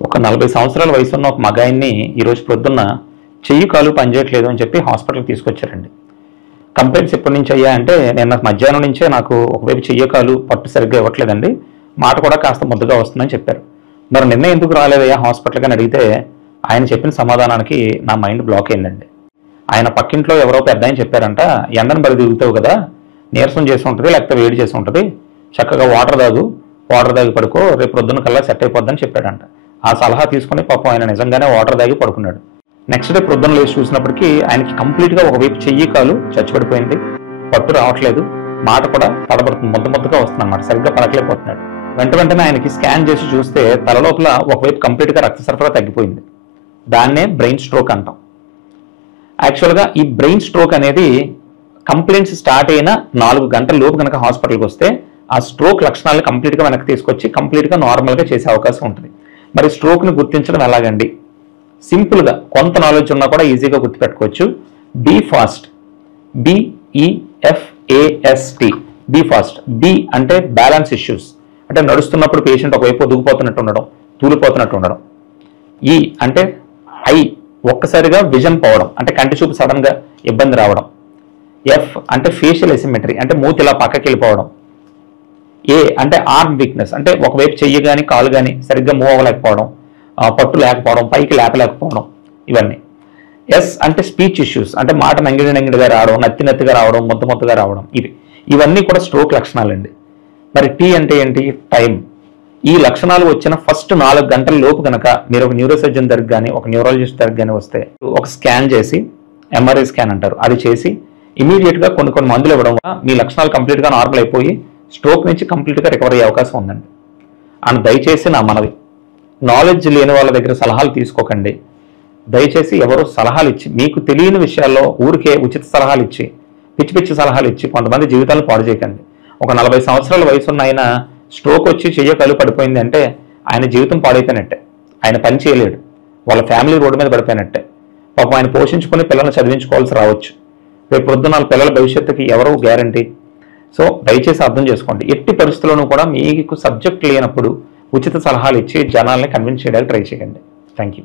ఒక 40 సంవత్సరాల వయసున్న ఒక మగాయన్ని ఈరోజు పొద్దున్న చెయ్యి కాలు పనిచేయట్లేదు అని చెప్పి హాస్పిటల్కి తీసుకొచ్చారండి. కంప్లైంట్స్ ఎప్పటి నుంచి అయ్యా అంటే, నేను నాకు మధ్యాహ్నం నుంచే నాకు ఒకవైపు చెయ్యి కాలు పట్టు సరిగ్గా ఇవ్వట్లేదండి, మాట కూడా కాస్త ముద్దగా వస్తుందని చెప్పారు. మరి నిన్న ఎందుకు రాలేదయ్యా హాస్పిటల్కి అని అడిగితే ఆయన చెప్పిన సమాధానానికి నా మైండ్ బ్లాక్ అయిందండి. ఆయన పక్కింట్లో ఎవరో పెద్ద ఆయన చెప్పారంట, ఎండను బరి దిగుతావు కదా, నీరసం చేసి ఉంటుంది లేకపోతే వేడి చేసి ఉంటుంది, చక్కగా వాటర్ దాగి పడుకో, రేపు పొద్దున్న కల్లా సెట్ అయిపోద్దని చెప్పాడంట. ఆ సలహా తీసుకుని పాపం ఆయన నిజంగానే వాటర్ దాగి పడుకున్నాడు. నెక్స్ట్ డే పొద్దున్న లేచి చూసినప్పటికీ ఆయనకి కంప్లీట్గా ఒకవైపు చెయ్యి కాలు చచ్చిపడిపోయింది, పట్టు రావట్లేదు, మాట కూడా తడబడుతుంది, ముద్దగా వస్తుంది అనమాట, సరిగ్గా పడకలేకపోతున్నాడు. వెంటనే ఆయనకి స్కాన్ చేసి చూస్తే తల లోపల ఒకవైపు కంప్లీట్గా రక్త సరఫరా తగ్గిపోయింది. దాన్నే బ్రెయిన్ స్ట్రోక్ అంటాం. యాక్చువల్గా ఈ బ్రెయిన్ స్ట్రోక్ అనేది కంప్లైంట్స్ స్టార్ట్ అయిన 4 గంటల లోపు కనుక హాస్పిటల్కి వస్తే ఆ స్ట్రోక్ లక్షణాలను కంప్లీట్గా వెనక్కి తీసుకొచ్చి కంప్లీట్గా నార్మల్గా చేసే అవకాశం ఉంటుంది. మరి స్ట్రోక్ని గుర్తించడం ఎలాగండి? సింపుల్గా కొంత నాలెడ్జ్ ఉన్నా కూడా ఈజీగా గుర్తుపెట్టుకోవచ్చు. Be fast, BEFAST, be fast. B అంటే బ్యాలెన్స్ ఇష్యూస్, అంటే నడుస్తున్నప్పుడు పేషెంట్ ఒకవైపు ఒదుగుపోతున్నట్టు ఉండడం, తూలిపోతున్నట్టు ఉండడం. ఈ అంటే ఐ, ఒక్కసారిగా విజన్ పోవడం, అంటే కంటి చూపు సడన్గా ఇబ్బంది రావడం. ఎఫ్ అంటే ఫేషియల్ ఎసిమెట్రీ, అంటే మూతి ఇలా పక్కకి వెళ్ళిపోవడం. ఏ అంటే ఆర్మ్ వీక్నెస్, అంటే ఒకవైపు చెయ్యి కానీ కాలు కానీ సరిగ్గా మూవ్ అవ్వలేకపోవడం, పట్టు లేకపోవడం, పైకి లేపలేకపోవడం, ఇవన్నీ. ఎస్ అంటే స్పీచ్ ఇష్యూస్, అంటే మాట నంగిడిగా రావడం, నత్తిగా రావడం, ముద్దగా రావడం, ఇవన్నీ కూడా స్ట్రోక్ లక్షణాలండి. మరి టీ అంటే ఏంటి? టైం. ఈ లక్షణాలు వచ్చిన ఫస్ట్ 4 గంటల లోపు కనుక మీరు ఒక న్యూరోసర్జన్ దగ్గర కానీ ఒక న్యూరాలజిస్ట్ దగ్గర కానీ వస్తే ఒక స్కాన్ చేసి, MRI స్కాన్ అంటారు, అది చేసి ఇమీడియట్గా కొన్ని మందులు ఇవ్వడం వల్ల మీ లక్షణాలు కంప్లీట్గా నార్మల్ అయిపోయి స్ట్రోక్ నుంచి కంప్లీట్గా రికవర్ అయ్యే అవకాశం ఉందండి. అని దయచేసి నా మనవి, నాలెడ్జ్ లేని వాళ్ళ దగ్గర సలహాలు తీసుకోకండి. దయచేసి ఎవరో సలహాలు ఇచ్చి, మీకు తెలియని విషయాల్లో ఊరికే ఉచిత సలహాలు ఇచ్చి, పిచ్చి సలహాలు ఇచ్చి కొంతమంది జీవితాలు పాడు చేయకండి. ఒక 40 సంవత్సరాల వయసున్న ఆయన స్ట్రోక్ వచ్చి చెయ్య కాలు పడిపోయింది అంటే ఆయన జీవితం పాడైపోయినట్టే, ఆయన పని చేయలేడు, వాళ్ళ ఫ్యామిలీ రోడ్డు మీద పడిపోయినట్టే. పాపం ఆయన పోషించుకొని పిల్లల్ని చదివించుకోవాల్సి రావచ్చు. రేపు పొద్దున్న పిల్లల భవిష్యత్తుకి ఎవరో గ్యారంటీ. సో దయచేసి అర్థం చేసుకోండి, ఎట్టి పరిస్థితుల్లోనూ కూడా మీకు సబ్జెక్ట్ లేనప్పుడు ఉచిత సలహాలు ఇచ్చి జనాల్ని కన్విన్స్ చేయడానికి ట్రై చేయండి. Thank you.